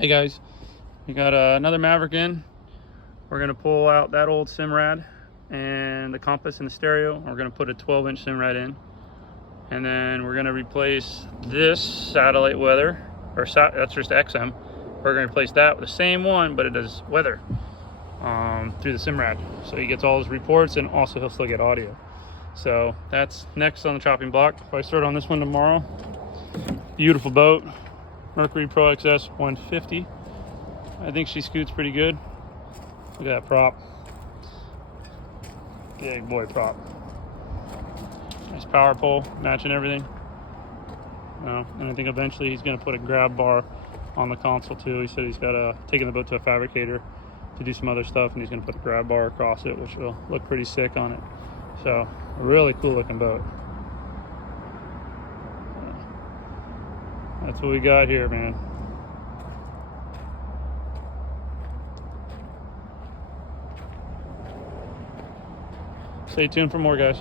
Hey guys, we got another Maverick in. We're gonna pull out that old Simrad and the compass and the stereo. We're gonna put a 12-inch Simrad in, and then we're gonna replace this satellite weather, or that's just XM. We're gonna replace that with the same one, but it does weather through the Simrad. So he gets all his reports, and also he'll still get audio. So that's next on the chopping block. If I start on this one tomorrow, beautiful boat. Mercury Pro XS 150. I think she scoots pretty good. Look at that prop. Big boy prop. Nice power pole, matching everything. And I think eventually he's going to put a grab bar on the console too. He said he's got taking the boat to a fabricator to do some other stuff, and he's going to put the grab bar across it, which will look pretty sick on it. So, a really cool looking boat. That's what we got here, man. Stay tuned for more, guys.